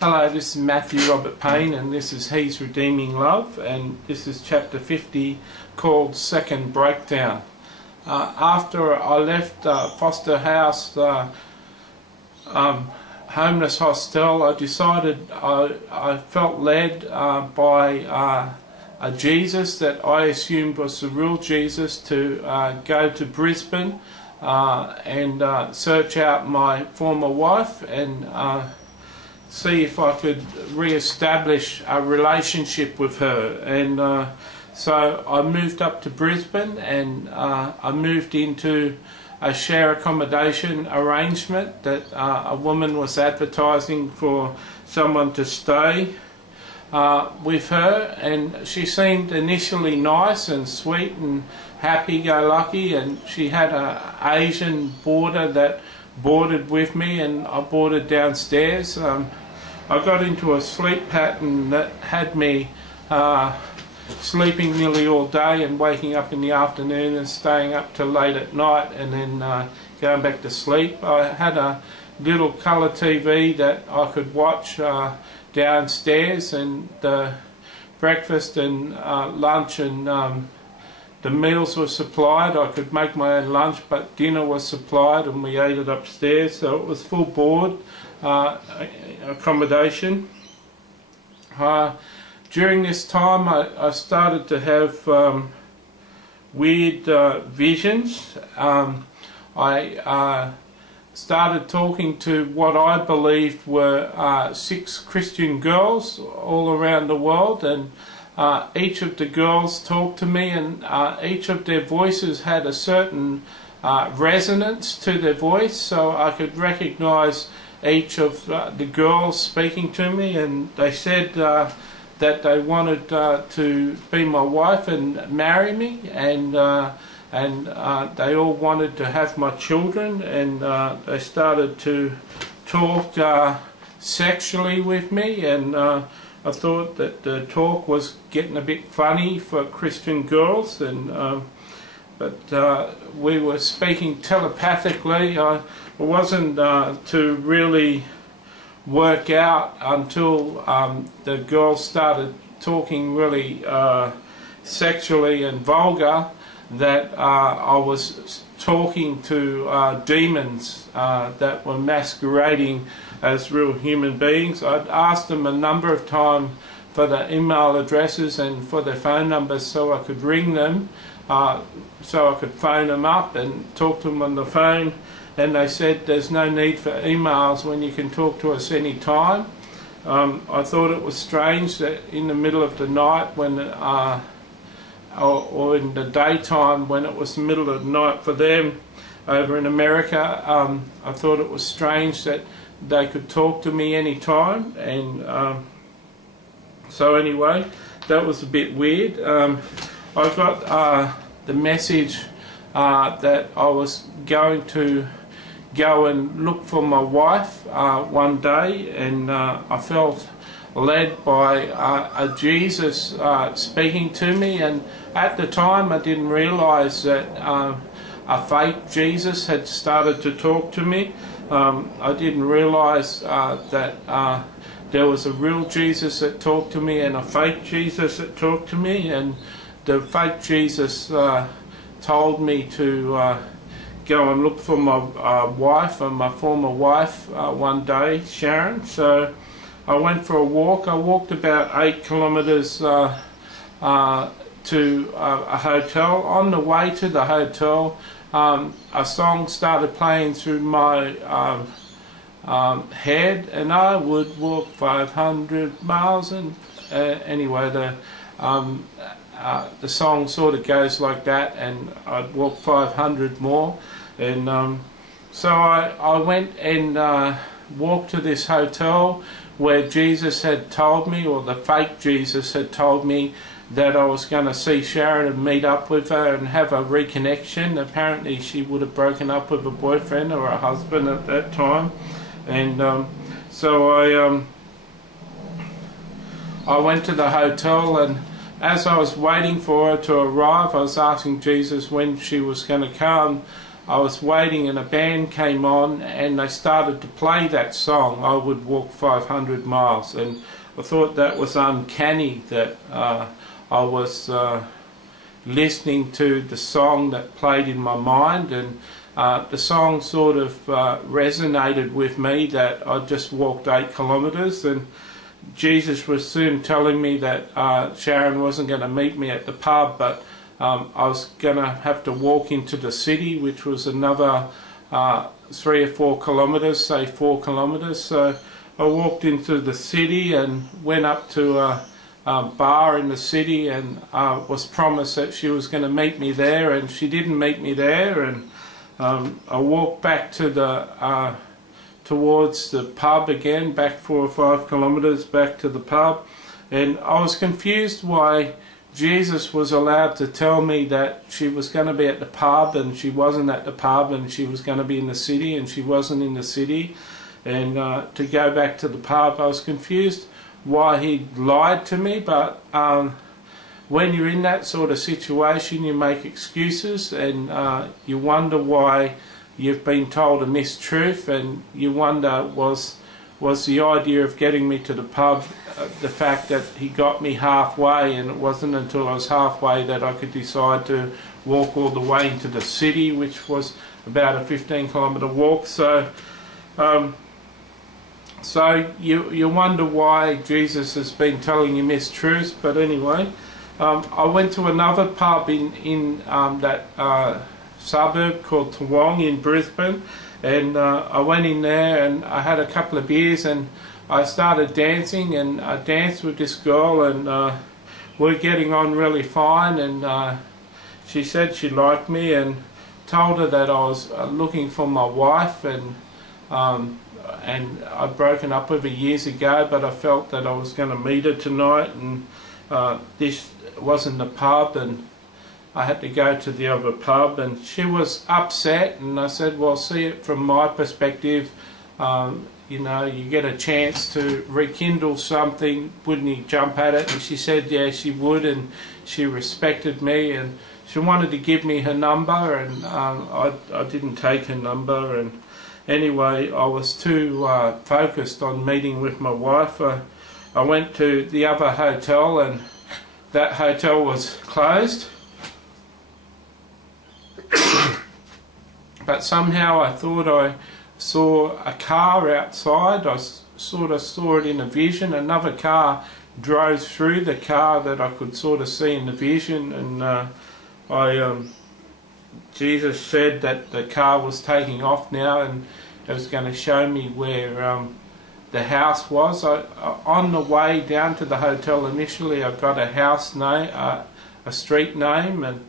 Hello, this is Matthew Robert Payne, and this is He's Redeeming Love, and this is chapter 50 called Second Breakdown. After I left foster house, homeless hostel, I decided I felt led by a Jesus that I assumed was the real Jesus to go to Brisbane and search out my former wife and see if I could re-establish a relationship with her. And so I moved up to Brisbane, and I moved into a share accommodation arrangement that a woman was advertising for someone to stay with her, and she seemed initially nice and sweet and happy-go-lucky, and she had an Asian boarder that boarded with me, and I boarded downstairs. I got into a sleep pattern that had me sleeping nearly all day and waking up in the afternoon and staying up till late at night and then going back to sleep. I had a little colour TV that I could watch downstairs, and the breakfast and lunch and the meals were supplied. I could make my own lunch, but dinner was supplied and we ate it upstairs, so it was full board accommodation. During this time I started to have weird visions. I started talking to what I believed were 6 Christian girls all around the world, and each of the girls talked to me, and each of their voices had a certain resonance to their voice, so I could recognize each of the girls speaking to me, and they said that they wanted to be my wife and marry me, and they all wanted to have my children, and they started to talk sexually with me, and I thought that the talk was getting a bit funny for Christian girls, and but we were speaking telepathically. I wasn't to really work out until the girls started talking really sexually and vulgar, that I was talking to demons that were masquerading as real human beings. I'd asked them a number of times for their email addresses and for their phone numbers so I could ring them, so I could phone them up and talk to them on the phone, and they said there's no need for emails when you can talk to us any time. I thought it was strange that in the middle of the night when or in the daytime when it was the middle of the night for them over in America, I thought it was strange that they could talk to me any time, and so anyway, that was a bit weird. I got the message that I was going to go and look for my wife one day, and I felt led by a Jesus speaking to me, and at the time I didn't realise that a fake Jesus had started to talk to me. I didn't realise that there was a real Jesus that talked to me and a fake Jesus that talked to me, and the fake Jesus told me to go and look for my wife and my former wife one day, Sharon. So I went for a walk. I walked about 8 kilometres to a hotel. On the way to the hotel, a song started playing through my head, and I would walk 500 miles, and anyway, the song sort of goes like that, and I'd walk 500 more, and so I went and walked to this hotel where Jesus had told me, or the fake Jesus had told me, that I was going to see Sharon and meet up with her and have a reconnection. Apparently she would have broken up with a boyfriend or a husband at that time, and so I went to the hotel, and as I was waiting for her to arrive, I was asking Jesus when she was going to come, I was waiting and a band came on and they started to play that song, I Would Walk 500 Miles, and I thought that was uncanny that I was listening to the song that played in my mind, and the song sort of resonated with me that I just walked 8 kilometres, and Jesus was soon telling me that Sharon wasn't going to meet me at the pub, but I was going to have to walk into the city, which was another 3 or 4 kilometres, say 4 kilometres. So I walked into the city and went up to a bar in the city, and was promised that she was going to meet me there, and she didn't meet me there. And I walked back to the towards the pub again, back 4 or 5 kilometres back to the pub, and I was confused why Jesus was allowed to tell me that she was going to be at the pub and she wasn't at the pub, and she was going to be in the city and she wasn't in the city, and to go back to the pub. I was confused why he lied to me, but when you're in that sort of situation you make excuses, and you wonder why you've been told a mistruth, and you wonder was the idea of getting me to the pub the fact that he got me halfway, and it wasn't until I was halfway that I could decide to walk all the way into the city, which was about a 15-kilometre walk. So you wonder why Jesus has been telling you mistruths. But anyway, I went to another pub in that suburb called Toowong in Brisbane, and I went in there and I had a couple of beers and I started dancing, and I danced with this girl, and we're getting on really fine, and she said she liked me, and told her that I was looking for my wife, and I'd broken up with her years ago, but I felt that I was going to meet her tonight, and this wasn't the pub, and I had to go to the other pub, and she was upset, and I said, well, see it from my perspective, you know, you get a chance to rekindle something, wouldn't you jump at it? And she said yeah, she would, and she respected me, and she wanted to give me her number, and I didn't take her number, and anyway, I was too focused on meeting with my wife. I went to the other hotel, and that hotel was closed. But somehow I thought I saw a car outside. I sort of saw it in a vision. Another car drove through the car that I could sort of see in the vision, and Jesus said that the car was taking off now, and it was going to show me where the house was. On the way down to the hotel initially, I got a house name, a street name, and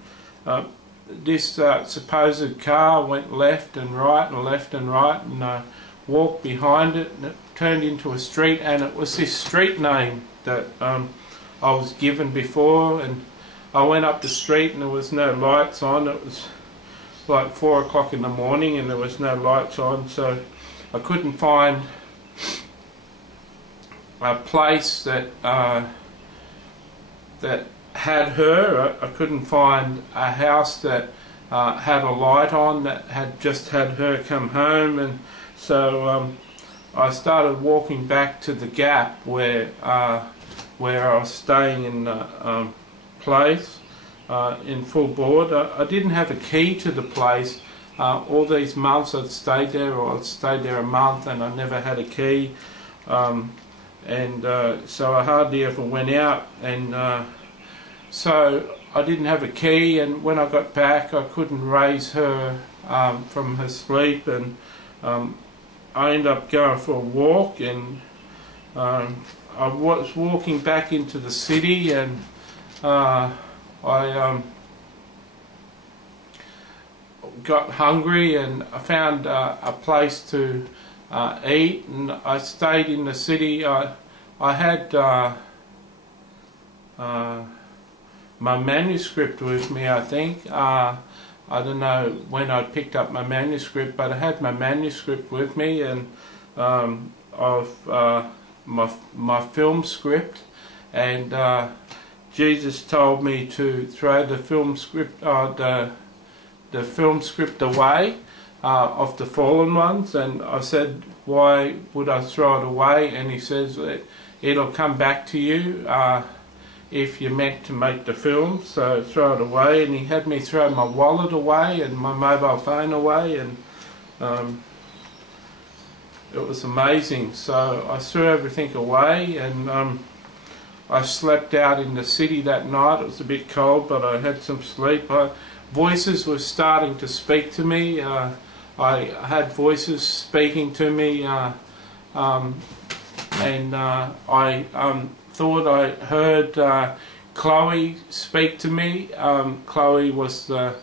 this supposed car went left and right and left and right, and I walked behind it, and it turned into a street, and it was this street name that I was given before. And I went up the street and there was no lights on. It was like 4 o'clock in the morning and there was no lights on, so I couldn't find a place that that had her. I couldn't find a house that had a light on, that had just had her come home, and so I started walking back to the Gap where I was staying in the place in Full Board. I didn't have a key to the place. All these months I'd stayed there, or I'd stayed there a month, and I never had a key, and so I hardly ever went out, and so I didn't have a key, and when I got back I couldn't raise her from her sleep, and I ended up going for a walk, and I was walking back into the city, and I got hungry, and I found a place to eat, and I stayed in the city. I had my manuscript with me, I think. I don't know when I picked up my manuscript, but I had my manuscript with me, and of my film script, and Jesus told me to throw the film script, the film script away of the fallen ones, and I said, why would I throw it away? And he says, it'll come back to you if you're meant to make the film, so throw it away. And he had me throw my wallet away and my mobile phone away, and it was amazing. So I threw everything away, and I slept out in the city that night. It was a bit cold, but I had some sleep. Voices were starting to speak to me. I had voices speaking to me, and I thought I heard Chloe speak to me. Chloe was the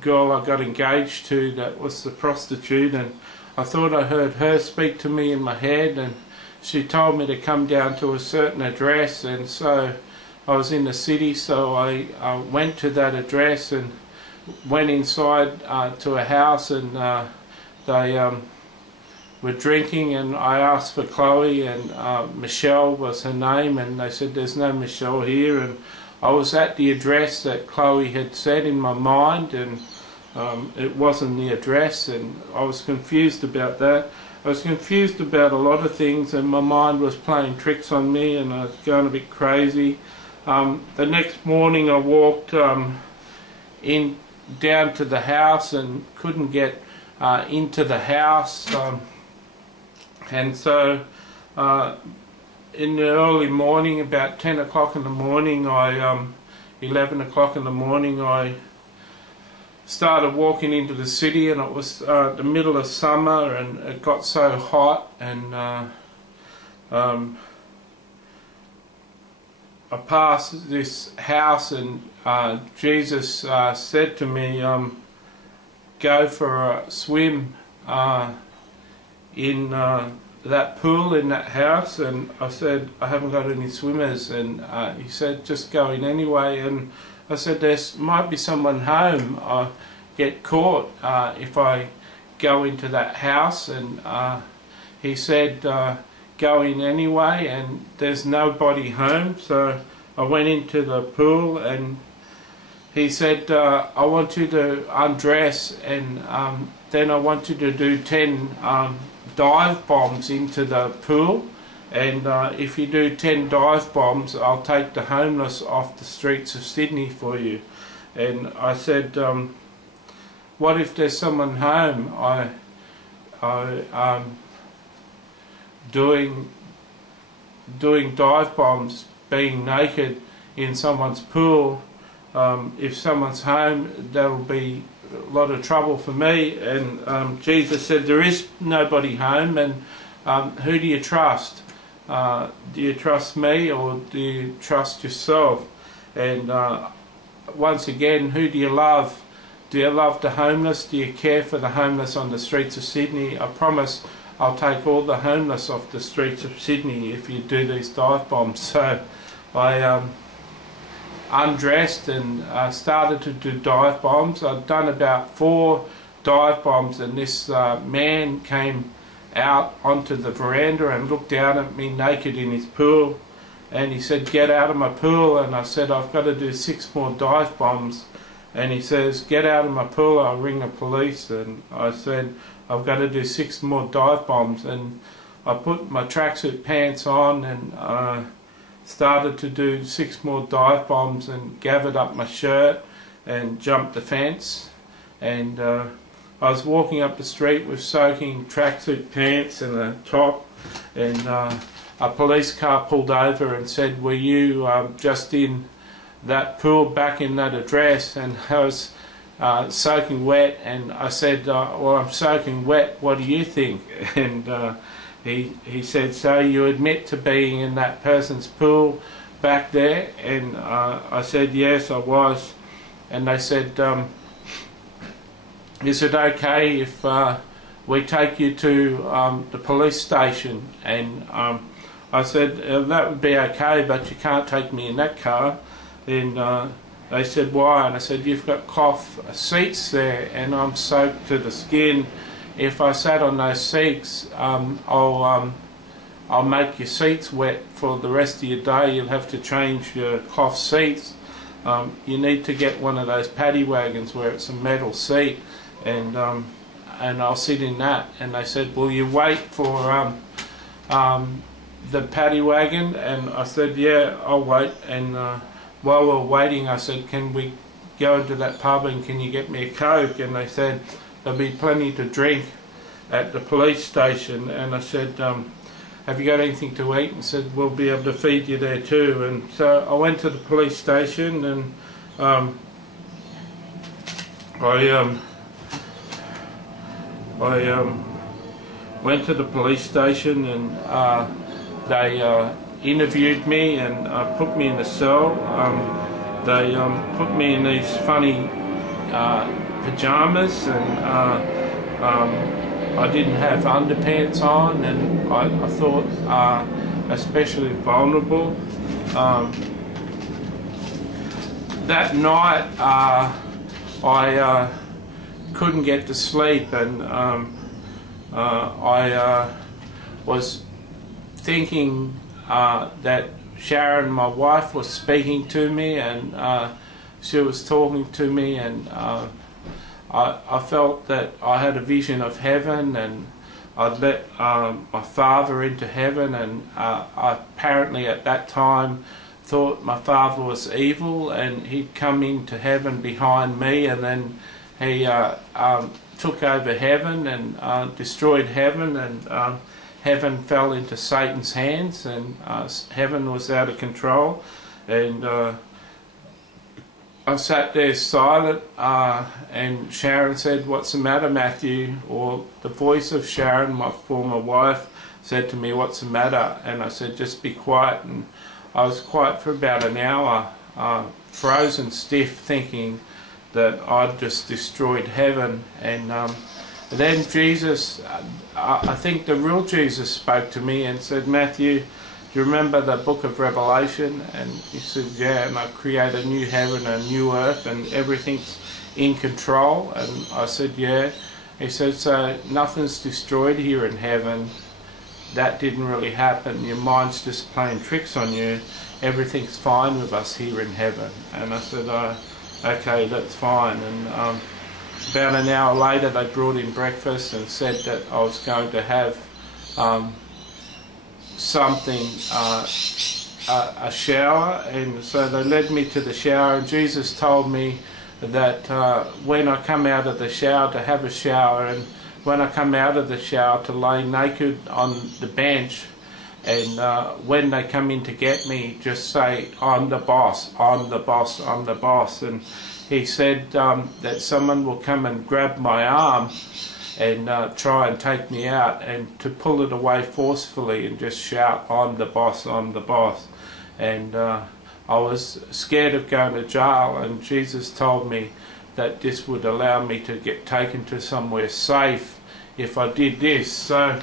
girl I got engaged to, that was the prostitute, and I thought I heard her speak to me in my head, and she told me to come down to a certain address. And so I was in the city, so I went to that address and went inside to a house, and they were drinking, and I asked for Chloe, and Michelle was her name, and they said there's no Michelle here. And I was at the address that Chloe had said in my mind, and it wasn't the address, and I was confused about that. I was confused about a lot of things, and my mind was playing tricks on me, and I was going a bit crazy. The next morning I walked down to the house and couldn't get into the house, and so in the early morning, about 10 o'clock in the morning, 11 o'clock in the morning, I started walking into the city, and it was the middle of summer, and it got so hot, and I passed this house, and Jesus said to me, go for a swim in that pool in that house. And I said, I haven't got any swimmers. And he said, just go in anyway. And I said, there might be someone home. I get caught if I go into that house. And he said, go in anyway, and there's nobody home. So I went into the pool, and he said, I want you to undress, and then I want you to do 10 dive bombs into the pool, and if you do 10 dive bombs, I'll take the homeless off the streets of Sydney for you. And I said, what if there's someone home? Doing dive bombs, being naked in someone's pool, if someone's home, that'll be a lot of trouble for me. And Jesus said, there is nobody home, and who do you trust? Do you trust me, or do you trust yourself? And once again, who do you love? Do you love the homeless? Do you care for the homeless on the streets of Sydney? I promise I'll take all the homeless off the streets of Sydney if you do these dive bombs. So I undressed and started to do dive bombs. I'd done about 4 dive bombs, and this man came out onto the veranda and looked down at me naked in his pool, and he said, get out of my pool. And I said, I've got to do 6 more dive bombs. And he says, get out of my pool, I'll ring the police. And I said, I've got to do 6 more dive bombs. And I put my tracksuit pants on, and started to do 6 more dive bombs, and gathered up my shirt and jumped the fence. And I was walking up the street with soaking tracksuit pants and a top, and a police car pulled over and said, were you just in that pool back in that address? And I was soaking wet, and I said, well, I'm soaking wet, what do you think? And he said, so you admit to being in that person's pool back there? And I said, yes, I was. And they said, is it okay if we take you to the police station? And I said, that would be okay, but you can't take me in that car. And they said, why? And I said, you've got cloth seats there, and I'm soaked to the skin. If I sat on those seats, I'll make your seats wet for the rest of your day. You'll have to change your cloth seats. you need to get one of those paddy wagons where it's a metal seat, and I'll sit in that. And they said, will you wait for the paddy wagon? And I said, yeah, I'll wait. And while we were waiting, I said, can we go into that pub and can you get me a Coke? And they said, there'll be plenty to drink at the police station. And I said, have you got anything to eat? And said, we'll be able to feed you there too. And so I went to the police station, and I went to the police station, and they interviewed me and put me in a cell. They put me in these funny pyjamas, and I didn't have underpants on, and I thought especially vulnerable. That night I couldn't get to sleep, and I was thinking that Sharon, my wife, was speaking to me, and she was talking to me, and I felt that I had a vision of heaven, and I'd let my father into heaven, and I apparently at that time thought my father was evil, and he'd come into heaven behind me, and then he took over heaven and destroyed heaven, and heaven fell into Satan's hands, and heaven was out of control. And I sat there silent, and Sharon said, what's the matter, Matthew? Or the voice of Sharon, my former wife, said to me, what's the matter? And I said, just be quiet. And I was quiet for about an hour, frozen stiff, thinking that I'd just destroyed heaven. And then Jesus, I think the real Jesus, spoke to me and said, Matthew, do you remember the book of Revelation? And he said, yeah, and I create a new heaven and a new earth, and everything's in control. And I said, yeah. He said, so nothing's destroyed here in heaven. That didn't really happen. Your mind's just playing tricks on you. Everything's fine with us here in heaven. And I said, okay, that's fine. And about an hour later they brought in breakfast and said that I was going to have something, a shower, and so they led me to the shower, and Jesus told me that when I come out of the shower to have a shower, and when I come out of the shower to lay naked on the bench, and when they come in to get me, just say, I'm the boss, I'm the boss, I'm the boss. And he said that someone will come and grab my arm and try and take me out, and to pull it away forcefully and just shout, I'm the boss, I'm the boss. And I was scared of going to jail, and Jesus told me that this would allow me to get taken to somewhere safe if I did this. So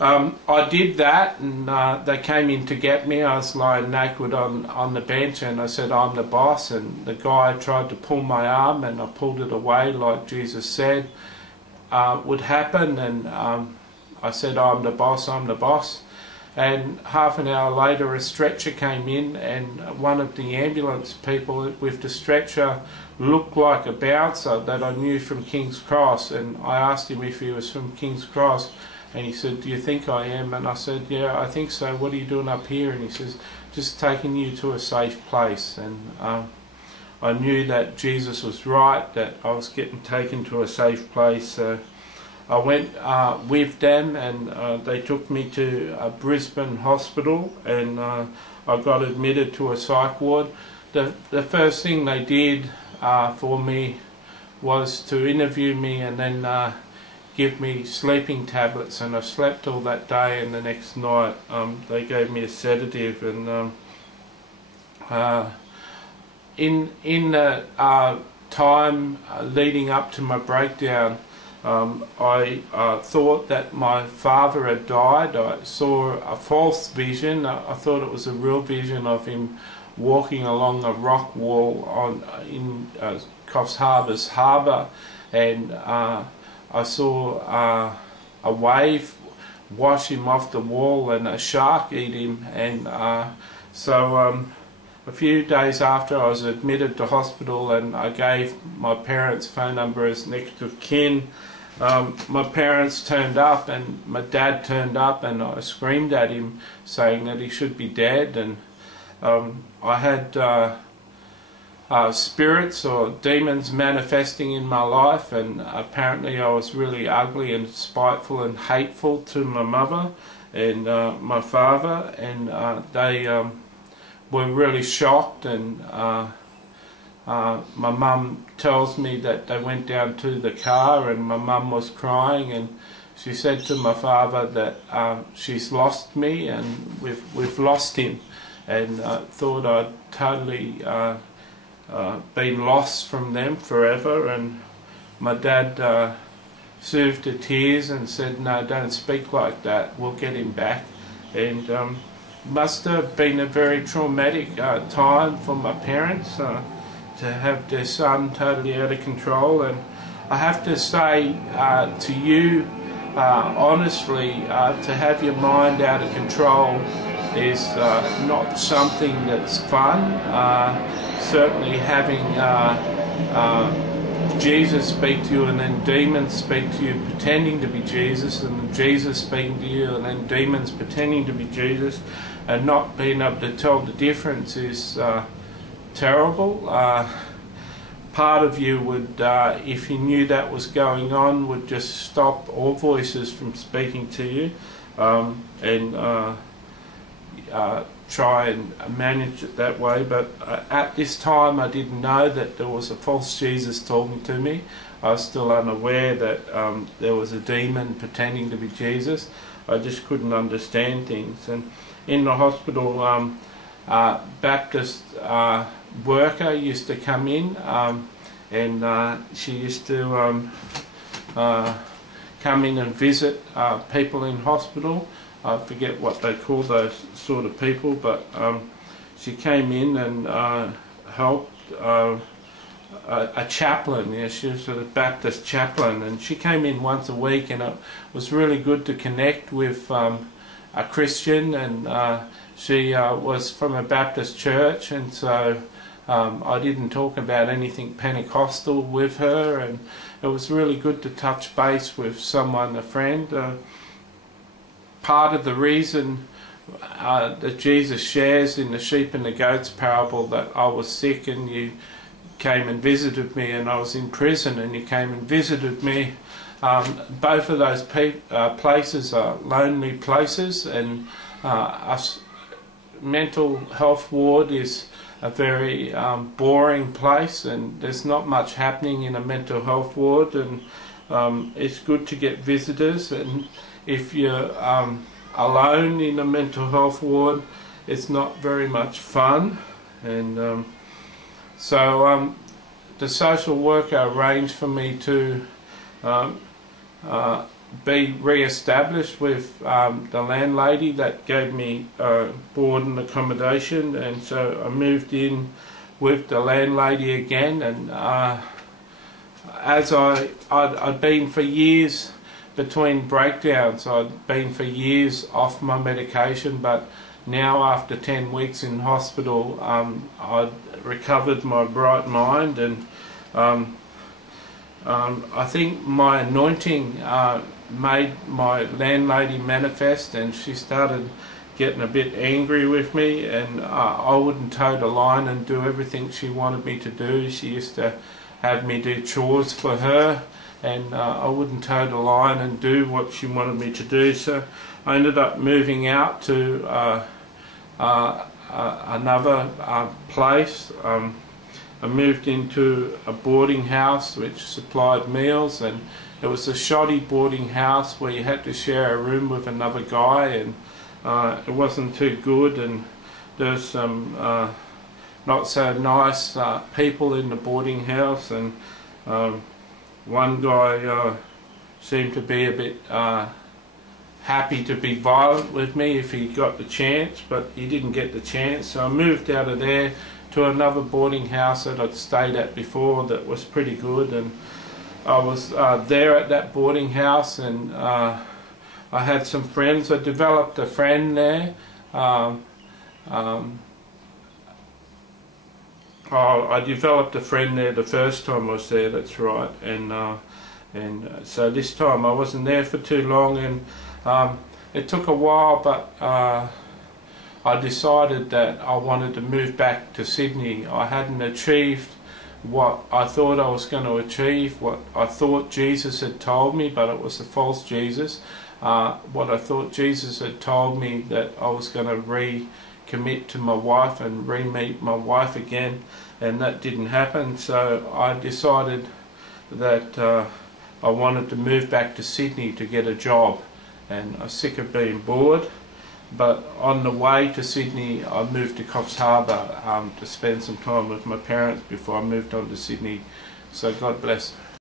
I did that, and they came in to get me. I was lying naked on the bench, and I said, I'm the boss, and the guy tried to pull my arm, and I pulled it away like Jesus said would happen, and I said, I'm the boss, I'm the boss. And half an hour later a stretcher came in, and one of the ambulance people with the stretcher looked like a bouncer that I knew from King's Cross, and I asked him if he was from King's Cross, and he said, do you think I am? And I said, yeah, I think so. What are you doing up here? And he says, just taking you to a safe place. And I knew that Jesus was right, that I was getting taken to a safe place. So I went with them, and they took me to a Brisbane hospital, and I got admitted to a psych ward. The first thing they did for me was to interview me and then give me sleeping tablets, and I slept all that day, and the next night they gave me a sedative. And in the time leading up to my breakdown, I thought that my father had died. I saw a false vision. I thought it was a real vision of him walking along a rock wall in Coffs Harbour's harbour, and I saw a wave wash him off the wall and a shark eat him. And so a few days after I was admitted to hospital and I gave my parents' phone number as next of kin, my parents turned up and my dad turned up, and I screamed at him saying that he should be dead. And I had spirits or demons manifesting in my life, and apparently I was really ugly and spiteful and hateful to my mother and my father, and they were really shocked. And my mum tells me that they went down to the car and my mum was crying, and she said to my father that she's lost me and we've lost him, and thought I'd totally been lost from them forever. And my dad soothed the tears and said, "No, don't speak like that, we'll get him back." And must have been a very traumatic time for my parents to have their son totally out of control. And I have to say to you honestly, to have your mind out of control is not something that's fun. Certainly having Jesus speak to you and then demons speak to you pretending to be Jesus, and Jesus speaking to you and then demons pretending to be Jesus, and not being able to tell the difference is terrible. Part of you would, if you knew that was going on, would just stop all voices from speaking to you, and try and manage it that way. But at this time I didn't know that there was a false Jesus talking to me. I was still unaware that there was a demon pretending to be Jesus. I just couldn't understand things. And in the hospital, Baptist worker used to come in, and she used to come in and visit people in hospital. I forget what they call those sort of people, but she came in and helped a chaplain. Yeah, she was a Baptist chaplain, and she came in once a week, and it was really good to connect with a Christian. And she was from a Baptist church, and so I didn't talk about anything Pentecostal with her, and it was really good to touch base with someone, a friend. Part of the reason that Jesus shares in the sheep and the goats parable that I was sick and you came and visited me, and I was in prison and you came and visited me, both of those places are lonely places, and a mental health ward is a very boring place, and there's not much happening in a mental health ward, and it's good to get visitors. And if you're alone in a mental health ward, it's not very much fun. And so the social worker arranged for me to be re-established with the landlady that gave me board and accommodation, and so I moved in with the landlady again. And as I'd been for years between breakdowns, I'd been for years off my medication, but now after 10 weeks in hospital, I'd recovered my bright mind, and I think my anointing made my landlady manifest, and she started getting a bit angry with me, and I wouldn't toe the line and do everything she wanted me to do. She used to have me do chores for her, and I wouldn't toe the line and do what she wanted me to do. So I ended up moving out to another place. I moved into a boarding house which supplied meals, and it was a shoddy boarding house where you had to share a room with another guy, and it wasn't too good, and there's some not so nice people in the boarding house, and one guy seemed to be a bit happy to be violent with me if he got the chance, but he didn't get the chance. So I moved out of there to another boarding house that I'd stayed at before that was pretty good, and I was there at that boarding house, and I had some friends. I developed a friend there, Oh, I developed a friend there the first time I was there, that's right, and so this time I wasn't there for too long, and it took a while, but I decided that I wanted to move back to Sydney. I hadn't achieved what I thought I was going to achieve, what I thought Jesus had told me, but it was a false Jesus. What I thought Jesus had told me, that I was going to recommit to my wife and re-meet my wife again, and that didn't happen. So I decided that I wanted to move back to Sydney to get a job, and I was sick of being bored. But on the way to Sydney, I moved to Coffs Harbour to spend some time with my parents before I moved on to Sydney. So God bless.